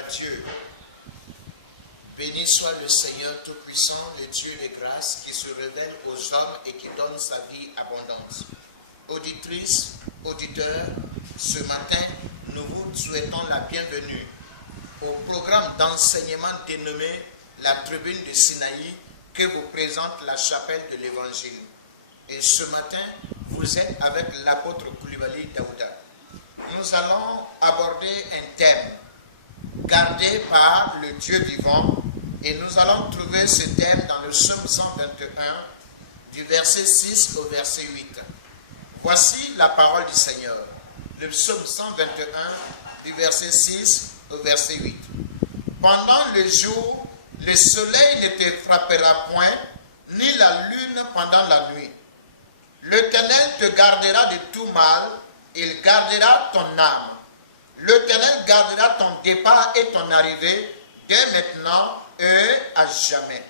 à Dieu. Béni soit le Seigneur Tout-Puissant, le Dieu de grâce, qui se révèle aux hommes et qui donne sa vie abondante. Auditrices, auditeurs, ce matin, nous vous souhaitons la bienvenue au programme d'enseignement dénommé La Tribune de Sinaï que vous présente la chapelle de l'Évangile. Et ce matin, vous êtes avec l'apôtre Koulibaly Daouda. Nous allons aborder un thème gardé par le Dieu vivant et nous allons trouver ce thème dans le psaume 121 du verset 6 au verset 8. Voici la parole du Seigneur. Le psaume 121 du verset 6 au verset 8. Pendant le jour, le soleil ne te frappera point, ni la lune pendant la nuit. L'Éternel te gardera de tout mal, il gardera ton âme. L'Éternel gardera ton départ et ton arrivée dès maintenant et à jamais.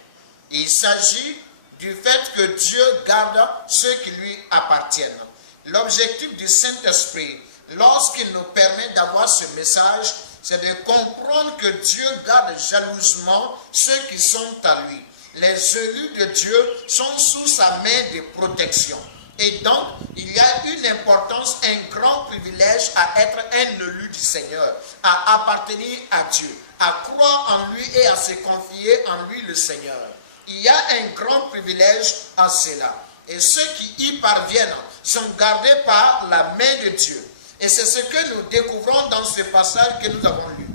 Il s'agit du fait que Dieu garde ceux qui lui appartiennent. L'objectif du Saint-Esprit, lorsqu'il nous permet d'avoir ce message, c'est de comprendre que Dieu garde jalousement ceux qui sont à lui. Les élus de Dieu sont sous sa main de protection. Et donc, il y a une importance, un grand privilège à être un élu du Seigneur, à appartenir à Dieu, à croire en lui et à se confier en lui le Seigneur. Il y a un grand privilège à cela. Et ceux qui y parviennent sont gardés par la main de Dieu. Et c'est ce que nous découvrons dans ce passage que nous avons lu.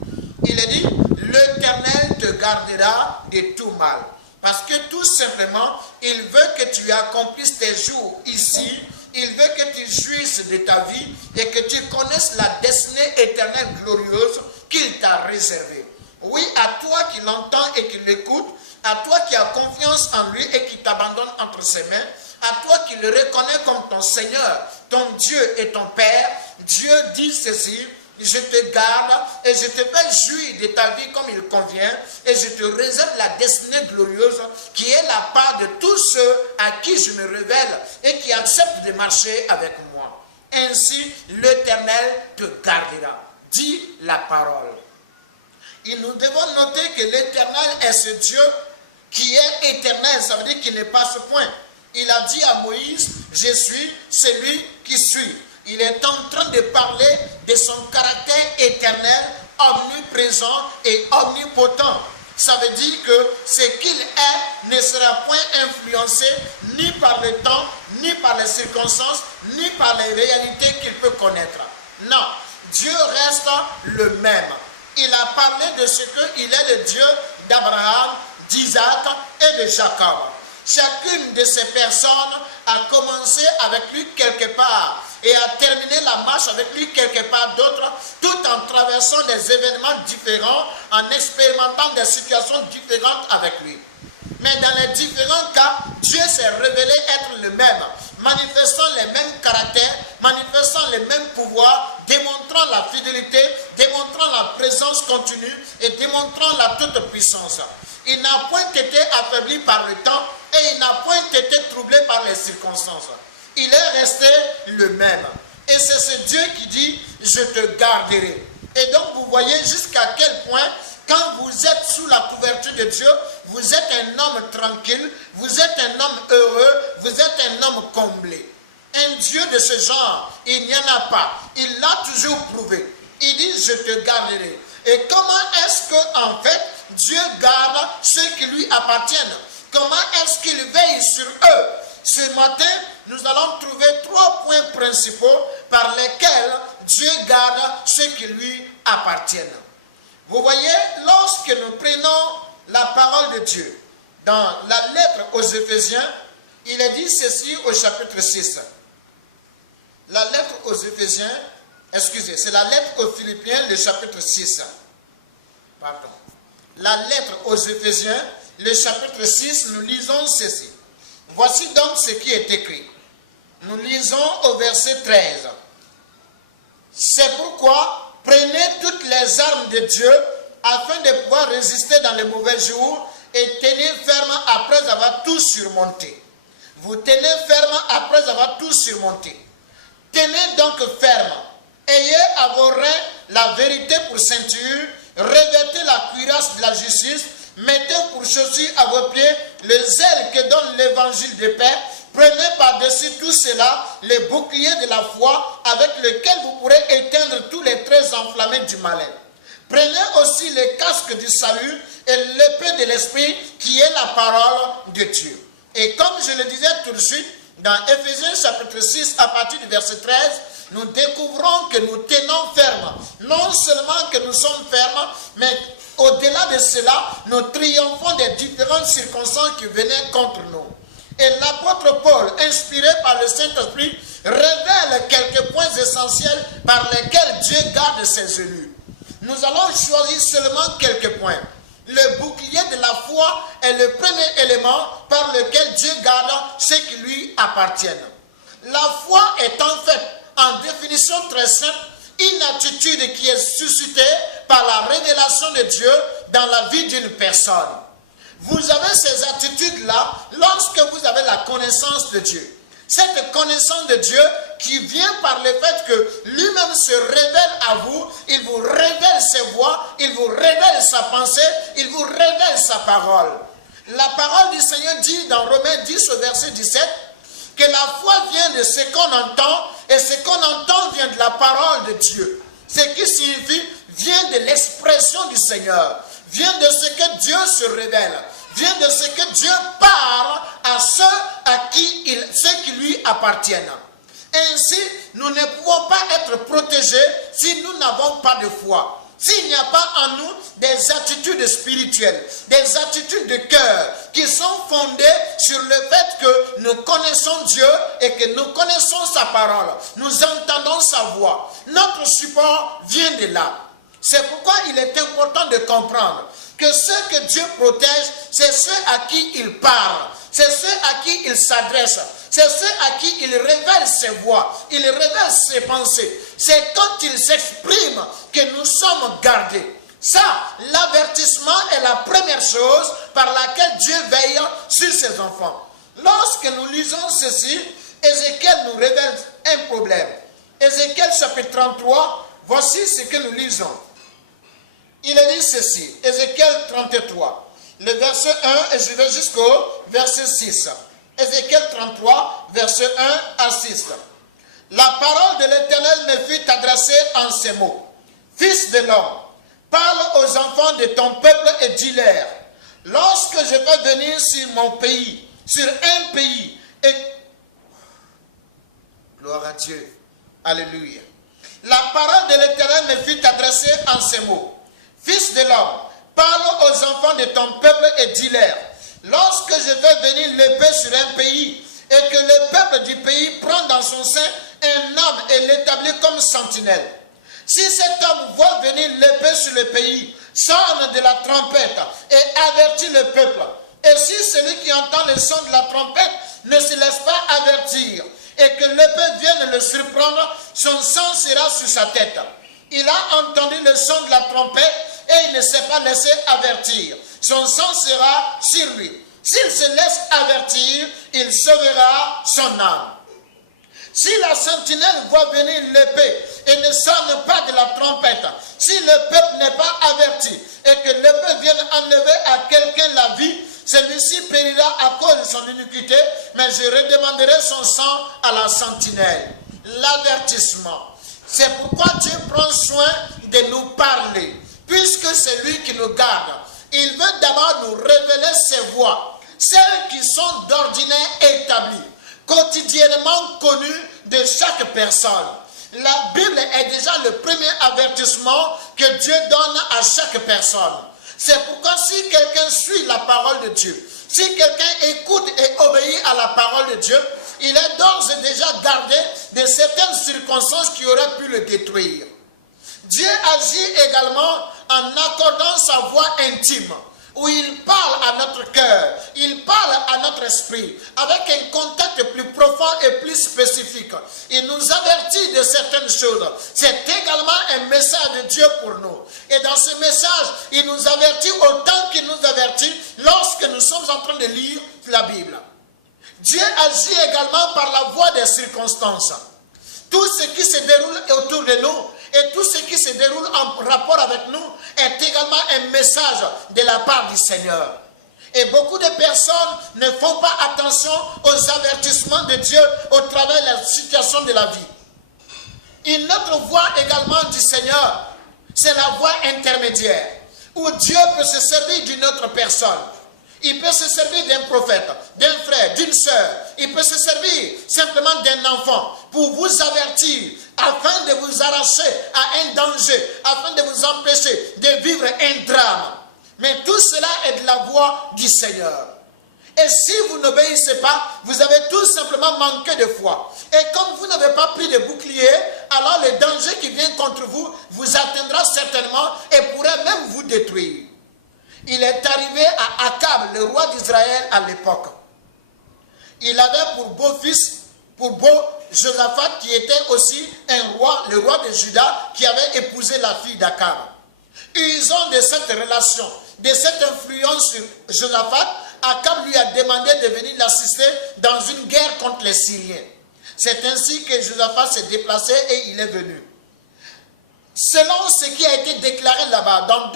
Il est dit, l'Éternel te gardera de tout mal. Parce que tout simplement, il veut que tu accomplisses tes jours ici. Il veut que tu jouisses de ta vie et que tu connaisses la destinée éternelle glorieuse qu'il t'a réservée. Oui, à toi qui l'entends et qui l'écoutes, à toi qui as confiance en lui et qui t'abandonne entre ses mains, à toi qui le reconnais comme ton Seigneur, ton Dieu et ton Père, Dieu dit ceci: je te garde et je te fais jouir de ta vie comme il convient et je te réserve la destinée glorieuse qui est la part de tous ceux à qui je me révèle et qui acceptent de marcher avec moi. Ainsi, l'Éternel te gardera, dit la parole. Et nous devons noter que l'Éternel est ce Dieu qui est éternel, ça veut dire qu'il ne passe point. Il a dit à Moïse, je suis celui qui suis. Il est en train de parler de son caractère éternel, omniprésent et omnipotent. Ça veut dire que ce qu'il est ne sera point influencé ni par le temps, ni par les circonstances, ni par les réalités qu'il peut connaître. Non, Dieu reste le même. Il a parlé de ce qu'il est le Dieu d'Abraham, d'Isaac et de Jacob. Chacune de ces personnes a commencé avec lui quelque part et a terminé la marche avec lui quelque part d'autre, tout en traversant des événements différents, en expérimentant des situations différentes avec lui. Mais dans les différents cas, Dieu s'est révélé être le même, manifestant les mêmes caractères, manifestant les mêmes pouvoirs, démontrant la fidélité, démontrant la présence continue et démontrant la toute-puissance. Il n'a point été affaibli par le temps et il n'a point été troublé par les circonstances. Il est resté le même. Et c'est ce Dieu qui dit, je te garderai. Et donc vous voyez jusqu'à quel point, quand vous êtes sous la couverture de Dieu, vous êtes un homme tranquille, vous êtes un homme heureux, vous êtes un homme comblé. Un Dieu de ce genre, il n'y en a pas. Il l'a toujours prouvé. Il dit, je te garderai. Et comment est-ce que, en fait, Dieu garde ceux qui lui appartiennent? Comment est-ce qu'il veille sur eux? Ce matin, nous allons trouver 3 points principaux par lesquels Dieu garde ceux qui lui appartiennent. Vous voyez, lorsque nous prenons la parole de Dieu, dans la lettre aux Éphésiens, il est dit ceci au chapitre 6. La lettre aux Éphésiens, excusez, c'est la lettre aux Philippiens, le chapitre 6. Pardon. La lettre aux Éphésiens, le chapitre 6, nous lisons ceci. Voici donc ce qui est écrit. Nous lisons au verset 13. C'est pourquoi prenez toutes les armes de Dieu afin de pouvoir résister dans les mauvais jours et tenir ferme après avoir tout surmonté. Vous tenez ferme après avoir tout surmonté. Tenez donc ferme. Ayez à vos reins la vérité pour ceinture. Revêtez 6, mettez pour chaussure à vos pieds le zèle que donne l'évangile de paix. Prenez par-dessus tout cela les boucliers de la foi avec lesquels vous pourrez éteindre tous les traits enflammés du malin. Prenez aussi les casques du salut et l'épée de l'esprit qui est la parole de Dieu. Et comme je le disais tout de suite, dans Éphésiens chapitre 6 à partir du verset 13, nous découvrons que nous tenons ferme. Non seulement que nous sommes fermes, mais au-delà de cela, nous triomphons des différentes circonstances qui venaient contre nous. Et l'apôtre Paul, inspiré par le Saint-Esprit, révèle quelques points essentiels par lesquels Dieu garde ses élus. Nous allons choisir seulement quelques points. Le bouclier de la foi est le premier élément par lequel Dieu garde ceux qui lui appartiennent. La foi est en fait, en définition très simple, une attitude qui est suscitée par la révélation de Dieu dans la vie d'une personne. Vous avez ces attitudes-là lorsque vous avez la connaissance de Dieu. Cette connaissance de Dieu qui vient par le fait que lui-même se révèle à vous, il vous révèle ses voies, il vous révèle sa pensée, il vous révèle sa parole. La parole du Seigneur dit dans Romains 10 au verset 17 que la foi vient de ce qu'on entend et ce qu'on entend vient de la parole de Dieu. Ce qui signifie vient de l'expression du Seigneur, vient de ce que Dieu se révèle, vient de ce que Dieu parle à ceux qui lui appartiennent. Ainsi, nous ne pouvons pas être protégés si nous n'avons pas de foi. S'il n'y a pas en nous des attitudes spirituelles, des attitudes de cœur qui sont fondées sur le fait que nous connaissons Dieu et que nous connaissons sa parole, nous entendons sa voix. Notre support vient de là. C'est pourquoi il est important de comprendre que ceux que Dieu protège, c'est ceux à qui il parle, c'est ceux à qui il s'adresse, c'est ceux à qui il révèle ses voix, il révèle ses pensées. C'est quand il s'exprime que nous sommes gardés. Ça, l'avertissement est la première chose par laquelle Dieu veille sur ses enfants. Lorsque nous lisons ceci, Ézéchiel nous révèle un problème. Ézéchiel chapitre 33, voici ce que nous lisons. Il est dit ceci, Ézéchiel 33, le verset 1, et je vais jusqu'au verset 6. Ézéchiel 33, verset 1 à 6. La parole de l'Éternel me fut adressée en ces mots. Fils de l'homme, parle aux enfants de ton peuple et dis-leur, lorsque je vais venir sur mon pays, sur un pays, et... Gloire à Dieu. Alléluia. La parole de l'Éternel me fut adressée en ces mots. Fils de l'homme, parle aux enfants de ton peuple et dis-leur, lorsque je vais venir l'épée sur un pays, et que le peuple du pays prend dans son sein un homme et l'établit comme sentinelle. Si cet homme voit venir l'épée sur le pays, sonne de la trompette et avertit le peuple, et si celui qui entend le son de la trompette ne se laisse pas avertir, et que l'épée vienne le surprendre, son sang sera sur sa tête. Il a entendu le son de la trompette et il ne s'est pas laissé avertir. Son sang sera sur lui. S'il se laisse avertir, il sauvera son âme. Si la sentinelle voit venir l'épée et ne sonne pas de la trompette, si le peuple n'est pas averti et que l'épée vienne enlever à quelqu'un la vie, celui-ci périra à cause de son iniquité, mais je redemanderai son sang à la sentinelle. L'avertissement. C'est pourquoi Dieu prend soin de nous parler, puisque c'est lui qui nous garde. Il veut d'abord nous révéler ses voies, celles qui sont d'ordinaire établies, quotidiennement connues de chaque personne. La Bible est déjà le premier avertissement que Dieu donne à chaque personne. C'est pourquoi si quelqu'un suit la parole de Dieu, si quelqu'un écoute et obéit à la parole de Dieu, il est d'ores et déjà gardé de certaines circonstances qui auraient pu le détruire. Dieu agit également en accordant sa voix intime, où il parle à notre cœur, il parle à notre esprit, avec un contact plus profond et plus spécifique. Il nous avertit de certaines choses. C'est également un message de Dieu pour nous. Et dans ce message, il nous avertit autant qu'il nous avertit lorsque nous sommes en train de lire la Bible. Dieu agit également par la voie des circonstances. Tout ce qui se déroule autour de nous et tout ce qui se déroule en rapport avec nous est également également un message de la part du Seigneur. Et beaucoup de personnes ne font pas attention aux avertissements de Dieu au travers de la situation de la vie. Une autre voie également du Seigneur, c'est la voie intermédiaire, où Dieu peut se servir d'une autre personne. Il peut se servir d'un prophète, d'un frère, d'une sœur. Il peut se servir simplement d'un enfant pour vous avertir, afin de vous arracher à un danger, afin de vous empêcher de vivre un drame. Mais tout cela est de la voix du Seigneur. Et si vous n'obéissez pas, vous avez tout simplement manqué de foi. Et comme vous n'avez pas pris de bouclier, alors le danger qui vient contre vous vous atteindra certainement et pourrait même vous détruire. Il est arrivé à Akab, le roi d'Israël à l'époque. Il avait pour beau-fils, pour beau Josaphat, qui était aussi un roi, le roi de Juda, qui avait épousé la fille d'Akab. Usant de cette relation, de cette influence sur Josaphat, Akab lui a demandé de venir l'assister dans une guerre contre les Syriens. C'est ainsi que Josaphat s'est déplacé et il est venu. Selon ce qui a été déclaré là-bas, dans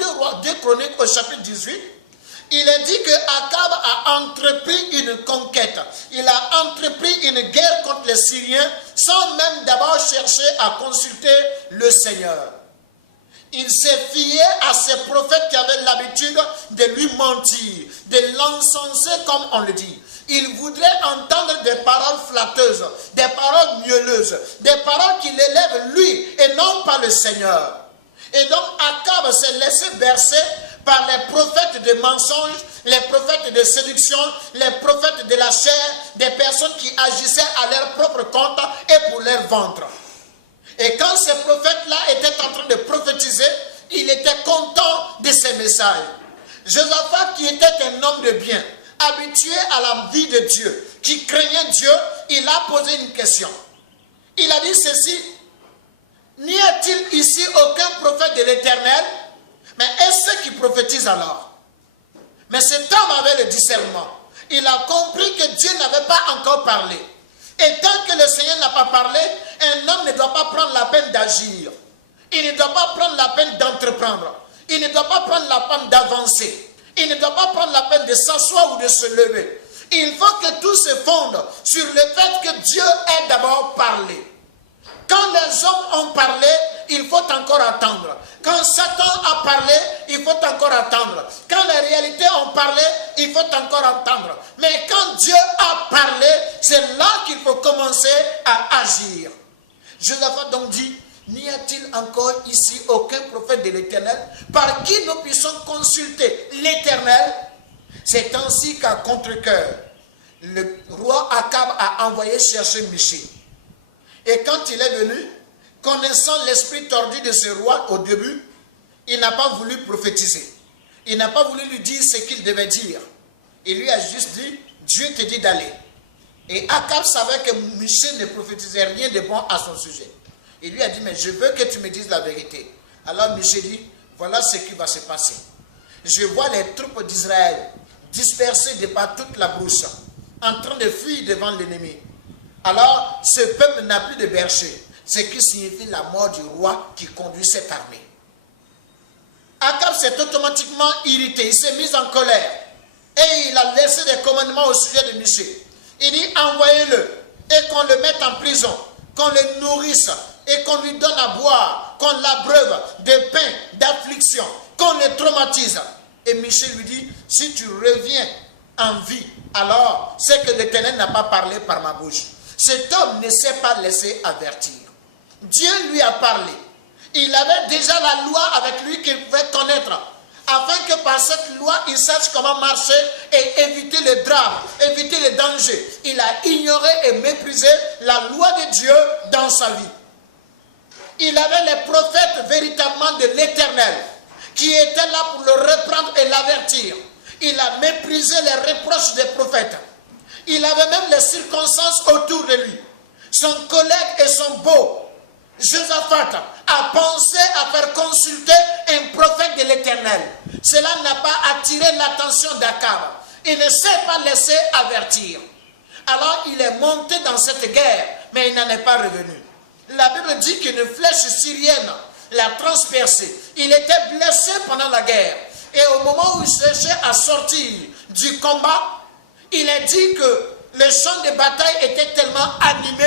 2 Chroniques au chapitre 18, il est dit que Akab a entrepris une conquête. Il a entrepris une guerre contre les Syriens sans même d'abord chercher à consulter le Seigneur. Il s'est fié à ces prophètes qui avaient l'habitude de lui mentir, de l'encenser comme on le dit. Il voudrait entendre des paroles flatteuses, des paroles mielleuses, des paroles qui l'élèvent lui et non pas le Seigneur. Et donc Akab s'est laissé bercer par les prophètes de mensonges, les prophètes de séduction, les prophètes de la chair, des personnes qui agissaient à leur propre compte et pour leur ventre. Et quand ces prophètes-là étaient en train de prophétiser, il était content de ces messages. Josaphat, qui était un homme de bien, habitué à la vie de Dieu, qui craignait Dieu, il a posé une question. Il a dit ceci: n'y a-t-il ici aucun prophète de l'Éternel? Mais est-ce ceux qui prophétisent alors? Mais cet homme avait le discernement. Il a compris que Dieu n'avait pas encore parlé. Et tant que le Seigneur n'a pas parlé, un homme ne doit pas prendre la peine d'agir. Il ne doit pas prendre la peine d'entreprendre. Il ne doit pas prendre la peine d'avancer. Il ne doit pas prendre la peine de s'asseoir ou de se lever. Il faut que tout se fonde sur le fait que Dieu ait d'abord parlé. Quand les hommes ont parlé, il faut encore attendre. Quand Satan a parlé, il faut encore attendre. Quand les réalités ont parlé, il faut encore attendre. Mais quand Dieu a parlé, c'est là qu'il faut commencer à agir. Josaphat donc dit: n'y a-t-il encore ici aucun prophète de l'Éternel par qui nous puissions consulter l'Éternel? C'est ainsi qu'à contre-cœur, le roi Akab a envoyé chercher Michée. Et quand il est venu, connaissant l'esprit tordu de ce roi au début, il n'a pas voulu prophétiser. Il n'a pas voulu lui dire ce qu'il devait dire. Il lui a juste dit: Dieu te dit d'aller. Et Akab savait que Michée ne prophétisait rien de bon à son sujet. Il lui a dit: mais je veux que tu me dises la vérité. Alors Michée dit: voilà ce qui va se passer. Je vois les troupes d'Israël dispersées de par toute la brousse, en train de fuir devant l'ennemi. Alors ce peuple n'a plus de berger, ce qui signifie la mort du roi qui conduit cette armée. Akab s'est automatiquement irrité, il s'est mis en colère et il a laissé des commandements au sujet de Michée. Il dit: envoyez-le et qu'on le mette en prison, qu'on le nourrisse et qu'on lui donne à boire, qu'on l'abreuve de pain, d'affliction, qu'on le traumatise. Et Michée lui dit: si tu reviens en vie, alors c'est que l'Éternel n'a pas parlé par ma bouche. Cet homme ne s'est pas laissé avertir. Dieu lui a parlé. Il avait déjà la loi avec lui qu'il pouvait connaître, afin que par cette loi, il sache comment marcher et éviter le drame, éviter les dangers. Il a ignoré et méprisé la loi de Dieu dans sa vie. Il avait les prophètes véritablement de l'Éternel qui étaient là pour le reprendre et l'avertir. Il a méprisé les reproches des prophètes. Il avait même les circonstances autour de lui. Son collègue et son beau, Josaphat, a pensé à faire consulter un prophète de l'Éternel. Cela n'a pas attiré l'attention d'Akab. Il ne s'est pas laissé avertir. Alors il est monté dans cette guerre, mais il n'en est pas revenu. La Bible dit qu'une flèche syrienne l'a transpercé. Il était blessé pendant la guerre. Et au moment où il cherchait à sortir du combat, il a dit que le champ de bataille était tellement animé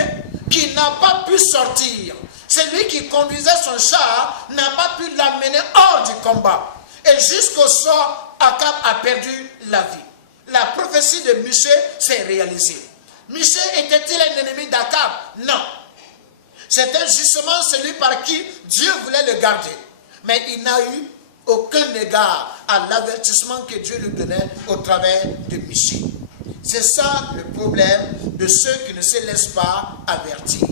qu'il n'a pas pu sortir. Celui qui conduisait son char n'a pas pu l'amener hors du combat. Et jusqu'au sort, Akab a perdu la vie. La prophétie de Michée s'est réalisée. Michée était-il un ennemi d'Akab? Non. C'était justement celui par qui Dieu voulait le garder. Mais il n'a eu aucun égard à l'avertissement que Dieu lui donnait au travers de Michée. C'est ça le problème de ceux qui ne se laissent pas avertir.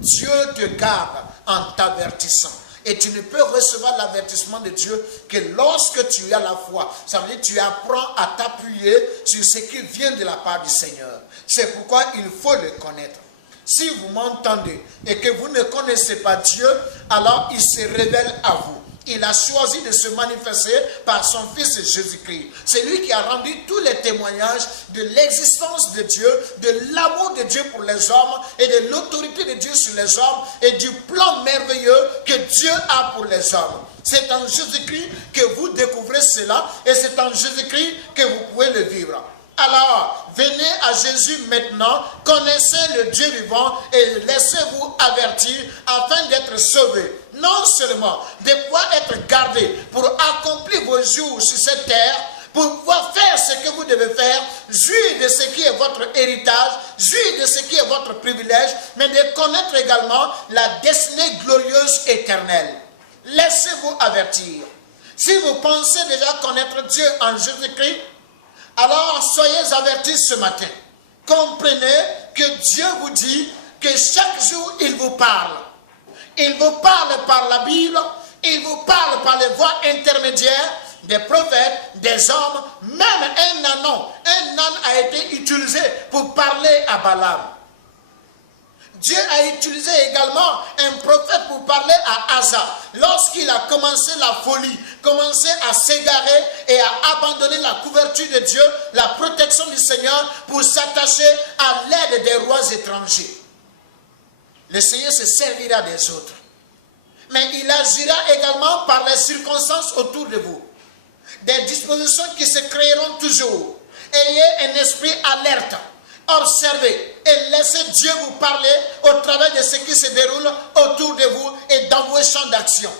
Dieu te garde en t'avertissant. Et tu ne peux recevoir l'avertissement de Dieu que lorsque tu as la foi. Ça veut dire que tu apprends à t'appuyer sur ce qui vient de la part du Seigneur. C'est pourquoi il faut le connaître. Si vous m'entendez et que vous ne connaissez pas Dieu, alors il se révèle à vous. Il a choisi de se manifester par son Fils Jésus-Christ. C'est lui qui a rendu tous les témoignages de l'existence de Dieu, de l'amour de Dieu pour les hommes et de l'autorité de Dieu sur les hommes et du plan merveilleux que Dieu a pour les hommes. C'est en Jésus-Christ que vous découvrez cela et c'est en Jésus-Christ que vous pouvez le vivre. Alors, venez à Jésus maintenant, connaissez le Dieu vivant et laissez-vous avertir afin d'être sauvés. Non seulement de pouvoir être gardés pour accomplir vos jours sur cette terre, pour pouvoir faire ce que vous devez faire, jouir de ce qui est votre héritage, jouir de ce qui est votre privilège, mais de connaître également la destinée glorieuse éternelle. Laissez-vous avertir. Si vous pensez déjà connaître Dieu en Jésus-Christ, alors soyez avertis ce matin. Comprenez que Dieu vous dit que chaque jour il vous parle. Il vous parle par la Bible, il vous parle par les voies intermédiaires des prophètes, des hommes, même un âne. Un âne a été utilisé pour parler à Balaam. Dieu a utilisé également un prophète pour parler à Asa. Lorsqu'il a commencé la folie, commencé à s'égarer et à abandonner la couverture de Dieu, la protection du Seigneur pour s'attacher à l'aide des rois étrangers. Le Seigneur se servira des autres. Mais il agira également par les circonstances autour de vous. Des dispositions qui se créeront toujours. Ayez un esprit alerte. Observez et laissez Dieu vous parler au travers de ce qui se déroule autour de vous et dans vos champs d'action.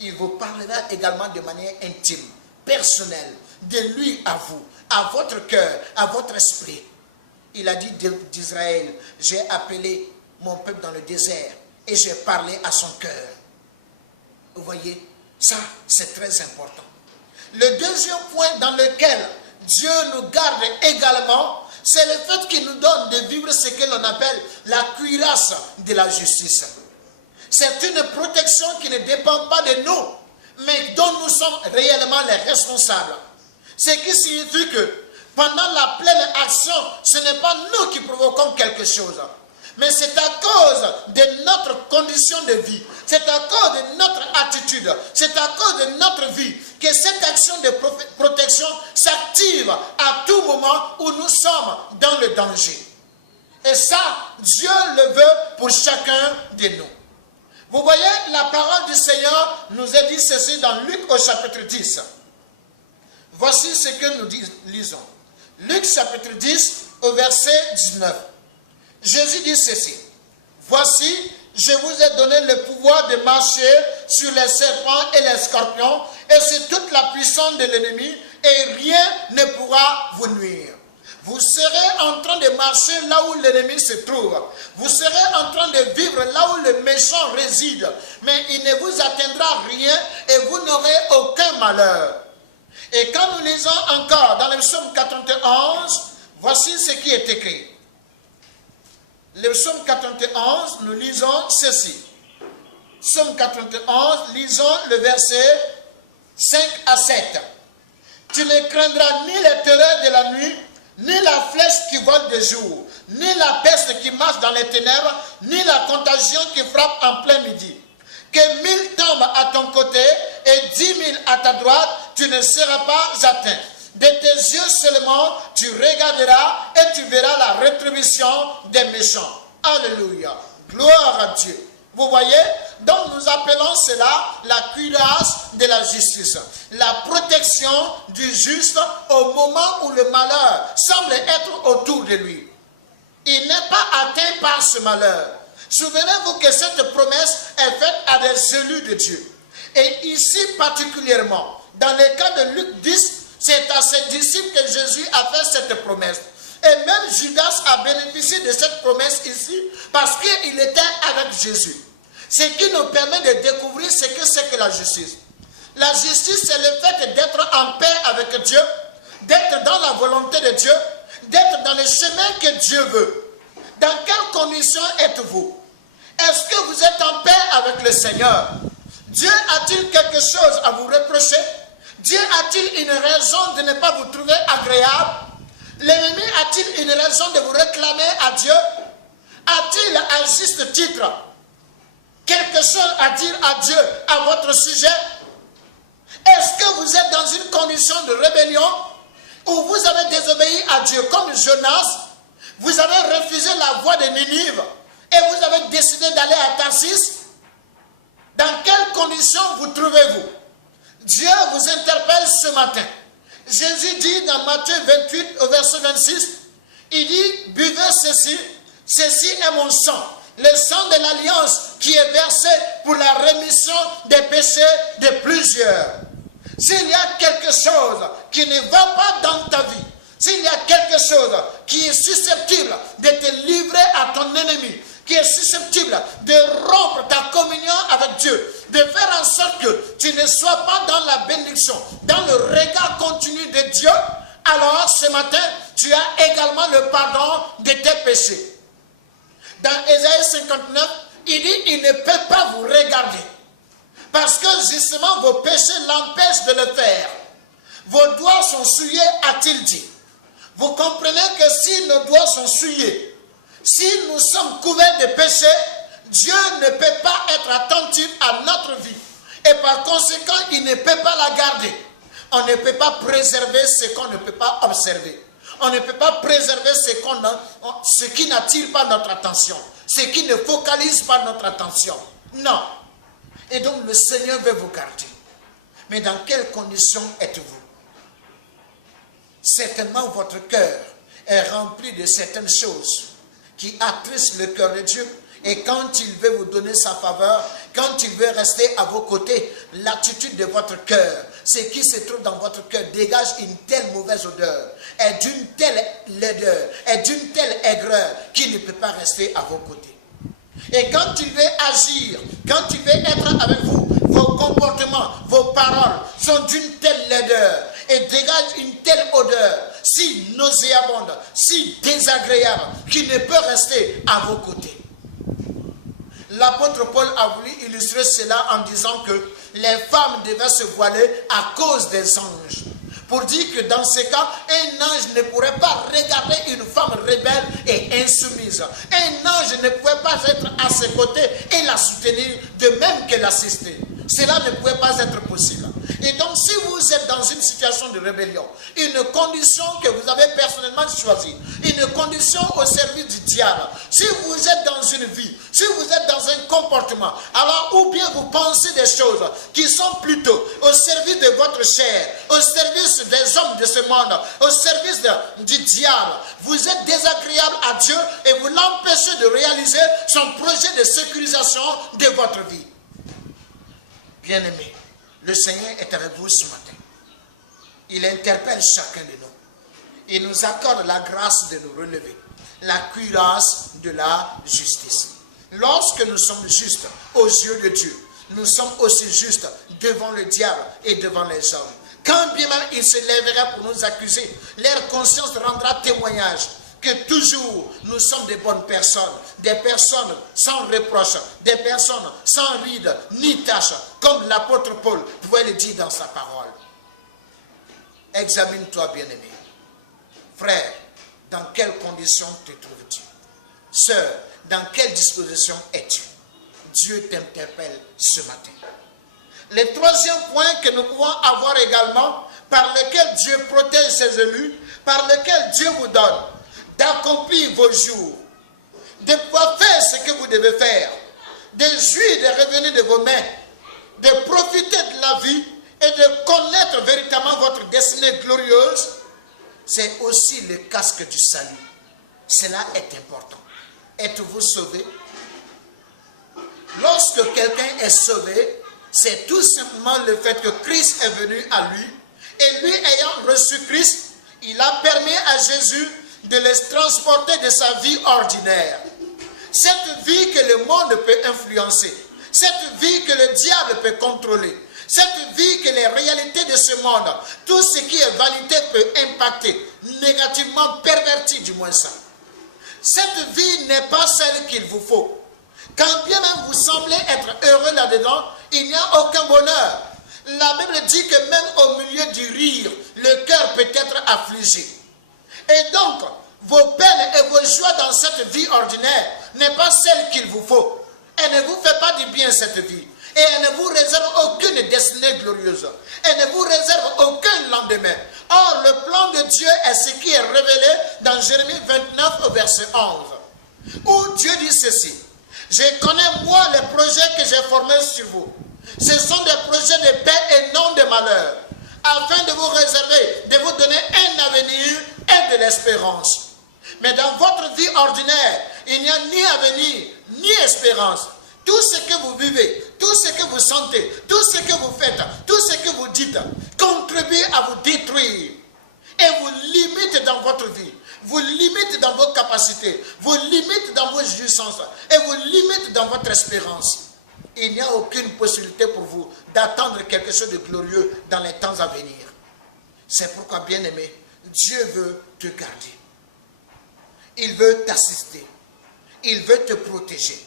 Il vous parlera également de manière intime, personnelle, de lui à vous, à votre cœur, à votre esprit. Il a dit d'Israël, j'ai appelé mon peuple dans le désert et j'ai parlé à son cœur. Vous voyez, ça c'est très important. Le deuxième point dans lequel Dieu nous garde également, c'est le fait qu'il nous donne de vivre ce que l'on appelle la cuirasse de la justice. C'est une protection qui ne dépend pas de nous, mais dont nous sommes réellement les responsables. Ce qui signifie que pendant la pleine action, ce n'est pas nous qui provoquons quelque chose, mais c'est à cause de notre condition de vie, c'est à cause de notre attitude, c'est à cause de notre vie que cette action de protection s'active à tout moment où nous sommes dans le danger. Et ça, Dieu le veut pour chacun de nous. Vous voyez, la parole du Seigneur nous est dit ceci dans Luc au chapitre 10. Voici ce que nous lisons. Luc chapitre 10 au verset 19. Jésus dit ceci. Voici, je vous ai donné le pouvoir de marcher sur les serpents et les scorpions et sur toute la puissance de l'ennemi et rien ne pourra vous nuire. Vous serez en train de marcher là où l'ennemi se trouve. Vous serez en train de vivre là où le méchant réside. Mais il ne vous atteindra rien et vous n'aurez aucun malheur. Et quand nous lisons encore dans le psaume 91, voici ce qui est écrit. Le psaume 91, nous lisons ceci. Psaume 91, lisons le verset 5 à 7. Tu ne craindras ni les terreurs de la nuit, ni la flèche qui vole de jour, ni la peste qui marche dans les ténèbres, ni la contagion qui frappe en plein midi. Que 1000 tombent à ton côté et 10 000 à ta droite, tu ne seras pas atteint. De tes yeux seulement, tu regarderas et tu verras la rétribution des méchants. Alléluia. Gloire à Dieu. Vous voyez, Donc nous appelons cela la cuirasse de la justice. La protection du juste au moment où le malheur semble être autour de lui. Il n'est pas atteint par ce malheur. Souvenez-vous que cette promesse est faite à des élus de Dieu. Et ici particulièrement, dans le cas de Luc 10, c'est à ses disciples que Jésus a fait cette promesse. Et même Judas a bénéficié de cette promesse ici parce qu'il était avec Jésus. Ce qui nous permet de découvrir ce que c'est que la justice. La justice, c'est le fait d'être en paix avec Dieu, d'être dans la volonté de Dieu, d'être dans le chemin que Dieu veut. Dans quelles conditions êtes-vous? Est-ce que vous êtes en paix avec le Seigneur? Dieu a-t-il quelque chose à vous reprocher? Dieu a-t-il une raison de ne pas vous trouver agréable? L'ennemi a-t-il une raison de vous réclamer à Dieu? A-t-il à juste titre quelque chose à dire à Dieu à votre sujet? Est-ce que vous êtes dans une condition de rébellion où vous avez désobéi à Dieu comme Jonas? Vous avez refusé la voie de Ninive et vous avez décidé d'aller à Tarsis? Dans quelles conditions vous trouvez-vous? Dieu vous interpelle ce matin. Jésus dit dans Matthieu 28 au verset 26, il dit, buvez ceci, ceci est mon sang, le sang de l'alliance qui est versé pour la rémission des péchés de plusieurs. S'il y a quelque chose qui ne va pas dans ta vie, s'il y a quelque chose qui est susceptible de te livrer à ton ennemi, qui est susceptible de rompre ta communion avec Dieu, de faire en sorte que tu ne sois pas dans la bénédiction, dans le regard continu de Dieu, alors ce matin, tu as également le pardon de tes péchés. Dans Ésaïe 59, il dit, il ne peut pas vous regarder, parce que justement vos péchés l'empêchent de le faire. Vos doigts sont souillés, a-t-il dit. Vous comprenez que si nos doigts sont souillés, si nous sommes couverts de péchés, Dieu ne peut pas être attentif à notre vie. Et par conséquent, il ne peut pas la garder. On ne peut pas préserver ce qu'on ne peut pas observer. On ne peut pas préserver ce qui n'attire pas notre attention. Ce qui ne focalise pas notre attention. Non. Et donc le Seigneur veut vous garder. Mais dans quelles conditions êtes-vous? Certainement votre cœur est rempli de certaines choses qui attristent le cœur de Dieu. Et quand il veut vous donner sa faveur, quand il veut rester à vos côtés, l'attitude de votre cœur, ce qui se trouve dans votre cœur dégage une telle mauvaise odeur, est d'une telle laideur, est d'une telle aigreur qu'il ne peut pas rester à vos côtés. Et quand il veut agir, quand il veut être avec vous, vos comportements, vos paroles sont d'une telle laideur et dégagent une telle odeur, si nauséabonde, si désagréable, qu'il ne peut rester à vos côtés. L'apôtre Paul a voulu illustrer cela en disant que les femmes devaient se voiler à cause des anges. Pour dire que dans ce cas, un ange ne pourrait pas regarder une femme rebelle et insoumise. Un ange ne pouvait pas être à ses côtés et la soutenir de même que l'assister. Cela ne pouvait pas être possible. Et donc, si vous êtes dans une situation de rébellion, une condition que vous avez personnellement choisie, une condition au service du diable, si vous êtes dans une vie, si vous êtes dans un comportement, alors ou bien vous pensez des choses qui sont plutôt au service de votre chair, au service des hommes de ce monde, au service du diable, vous êtes désagréable à Dieu et vous l'empêchez de réaliser son projet de sécurisation de votre vie. Bien-aimés, le Seigneur est avec vous ce matin. Il interpelle chacun de nous. Il nous accorde la grâce de nous relever. La cuirasse de la justice. Lorsque nous sommes justes aux yeux de Dieu, nous sommes aussi justes devant le diable et devant les hommes. Quand bien même il se lèvera pour nous accuser, leur conscience rendra témoignage que toujours nous sommes des bonnes personnes, des personnes sans reproche, des personnes sans ride ni tache, comme l'apôtre Paul pouvait le dire dans sa parole. Examine-toi, bien-aimé. Frère, dans quelles conditions te trouves-tu? Sœur, dans quelle disposition es-tu? Dieu t'interpelle ce matin. Le troisième point que nous pouvons avoir également, par lequel Dieu protège ses élus, par lequel Dieu vous donne d'accomplir vos jours, de pouvoir faire ce que vous devez faire, de jouir des revenus de vos mains, de profiter de la vie et de connaître véritablement votre destinée glorieuse, c'est aussi le casque du salut. Cela est important. Êtes-vous sauvé? Lorsque quelqu'un est sauvé, c'est tout simplement le fait que Christ est venu à lui, et lui ayant reçu Christ, il a permis à Jésus de les transporter de sa vie ordinaire. Cette vie que le monde peut influencer, cette vie que le diable peut contrôler, cette vie que les réalités de ce monde, tout ce qui est vanité peut impacter, négativement pervertir du moins ça. Cette vie n'est pas celle qu'il vous faut. Quand bien même vous semblez être heureux là-dedans, il n'y a aucun bonheur. La Bible dit que même au milieu du rire, le cœur peut être affligé. Et donc, vos peines et vos joies dans cette vie ordinaire n'est pas celle qu'il vous faut. Elle ne vous fait pas du bien cette vie. Et elle ne vous réserve aucune destinée glorieuse. Elle ne vous réserve aucun lendemain. Or, le plan de Dieu est ce qui est révélé dans Jérémie 29 au verset 11. Où Dieu dit ceci: je connais moi les projets que j'ai formés sur vous. Ce sont des projets de paix et non de malheur, afin de vous réserver, de vous donner un avenir et de l'espérance. Mais dans votre vie ordinaire, il n'y a ni avenir, ni espérance. Tout ce que vous vivez, tout ce que vous sentez, tout ce que vous faites, tout ce que vous dites, contribue à vous détruire. Et vous limite dans votre vie, vous limite dans vos capacités, vous limite dans vos jouissances, et vous limite dans votre espérance. Il n'y a aucune possibilité pour vous d'attendre quelque chose de glorieux dans les temps à venir. C'est pourquoi, bien-aimé, Dieu veut te garder. Il veut t'assister. Il veut te protéger.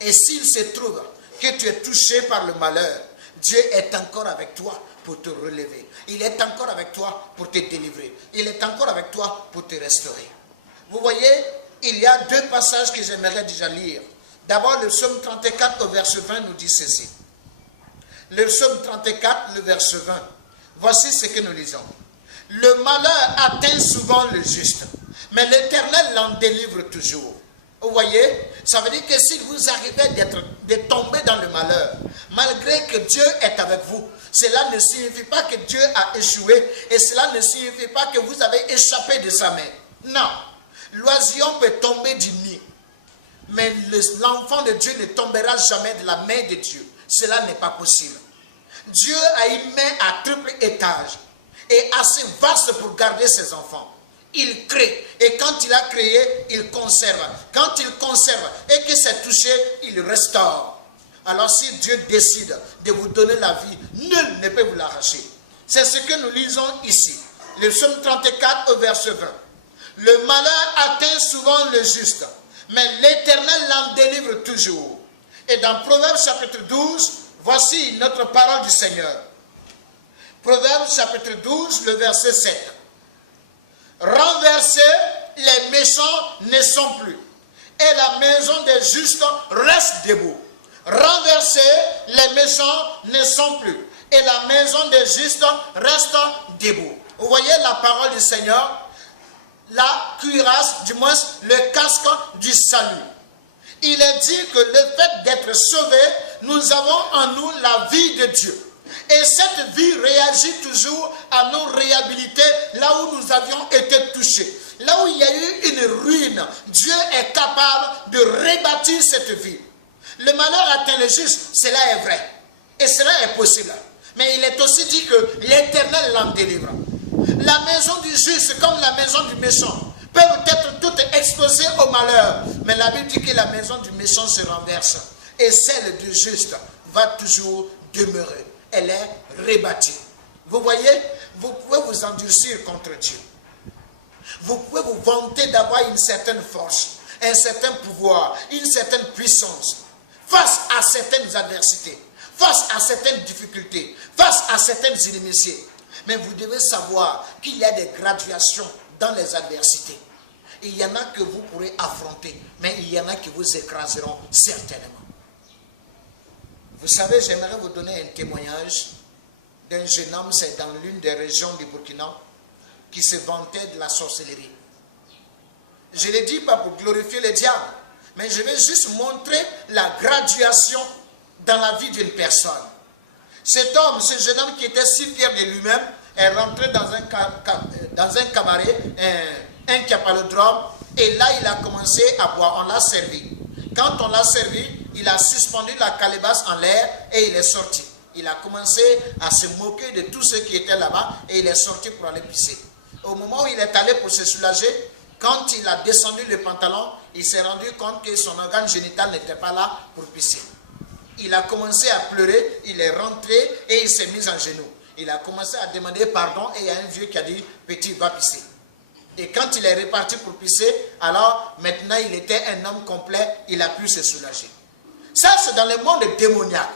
Et s'il se trouve que tu es touché par le malheur, Dieu est encore avec toi pour te relever. Il est encore avec toi pour te délivrer. Il est encore avec toi pour te restaurer. Vous voyez, il y a deux passages que j'aimerais déjà lire. D'abord, le psaume 34 au verset 20 nous dit ceci. Le psaume 34, le verset 20. Voici ce que nous lisons. Le malheur atteint souvent le juste, mais l'Éternel l'en délivre toujours. Vous voyez, ça veut dire que si vous arrivez de tomber dans le malheur, malgré que Dieu est avec vous, cela ne signifie pas que Dieu a échoué et cela ne signifie pas que vous avez échappé de sa main. Non, l'oisillon peut tomber du nid, mais l'enfant de Dieu ne tombera jamais de la main de Dieu. Cela n'est pas possible. Dieu a une main à triple étage et assez vaste pour garder ses enfants. Il crée, et quand il a créé, il conserve. Quand il conserve et que c'est touché, il restaure. Alors si Dieu décide de vous donner la vie, nul ne peut vous l'arracher. C'est ce que nous lisons ici. Le psaume 34 au verset 20. Le malheur atteint souvent le juste, mais l'Éternel l'en délivre toujours. Et dans Proverbes chapitre 12, voici notre parole du Seigneur. Proverbes chapitre 12, le verset 7. Renversés, les méchants ne sont plus, et la maison des justes reste debout. Renversés, les méchants ne sont plus, et la maison des justes reste debout. Vous voyez la parole du Seigneur, la cuirasse, du moins le casque du salut. Il est dit que le fait d'être sauvé, nous avons en nous la vie de Dieu. Et cette vie réagit toujours à nos réhabilités, là où nous avions été touchés. Là où il y a eu une ruine, Dieu est capable de rebâtir cette vie. Le malheur atteint le juste, cela est vrai. Et cela est possible. Mais il est aussi dit que l'Éternel l'en délivre. La maison du juste, comme la maison du méchant, peuvent être toutes exposées au malheur. Mais la Bible dit que la maison du méchant se renverse. Et celle du juste va toujours demeurer. Elle est rebâtie. Vous voyez, vous pouvez vous endurcir contre Dieu. Vous pouvez vous vanter d'avoir une certaine force, un certain pouvoir, une certaine puissance face à certaines adversités, face à certaines difficultés, face à certaines inimitiés. Mais vous devez savoir qu'il y a des graduations dans les adversités. Il y en a que vous pourrez affronter, mais il y en a qui vous écraseront certainement. Vous savez, j'aimerais vous donner un témoignage d'un jeune homme, c'est dans l'une des régions du Burkina, qui se vantait de la sorcellerie. Je ne le dis pas pour glorifier le diable, Mais je vais juste montrer la graduation dans la vie d'une personne. Cet homme, ce jeune homme qui était si fier de lui-même, est rentré dans un cabaret, un capalodrome, et là il a commencé à boire. On l'a servi. Quand on l'a servi, il a suspendu la calebasse en l'air et il est sorti. Il a commencé à se moquer de tous ceux qui étaient là-bas et il est sorti pour aller pisser. Au moment où il est allé pour se soulager, quand il a descendu le pantalon, il s'est rendu compte que son organe génital n'était pas là pour pisser. Il a commencé à pleurer, il est rentré et il s'est mis en genoux. Il a commencé à demander pardon et il y a un vieux qui a dit « Petit, va pisser ». Et quand il est reparti pour pisser, alors maintenant il était un homme complet, il a pu se soulager. Ça c'est dans le monde démoniaque.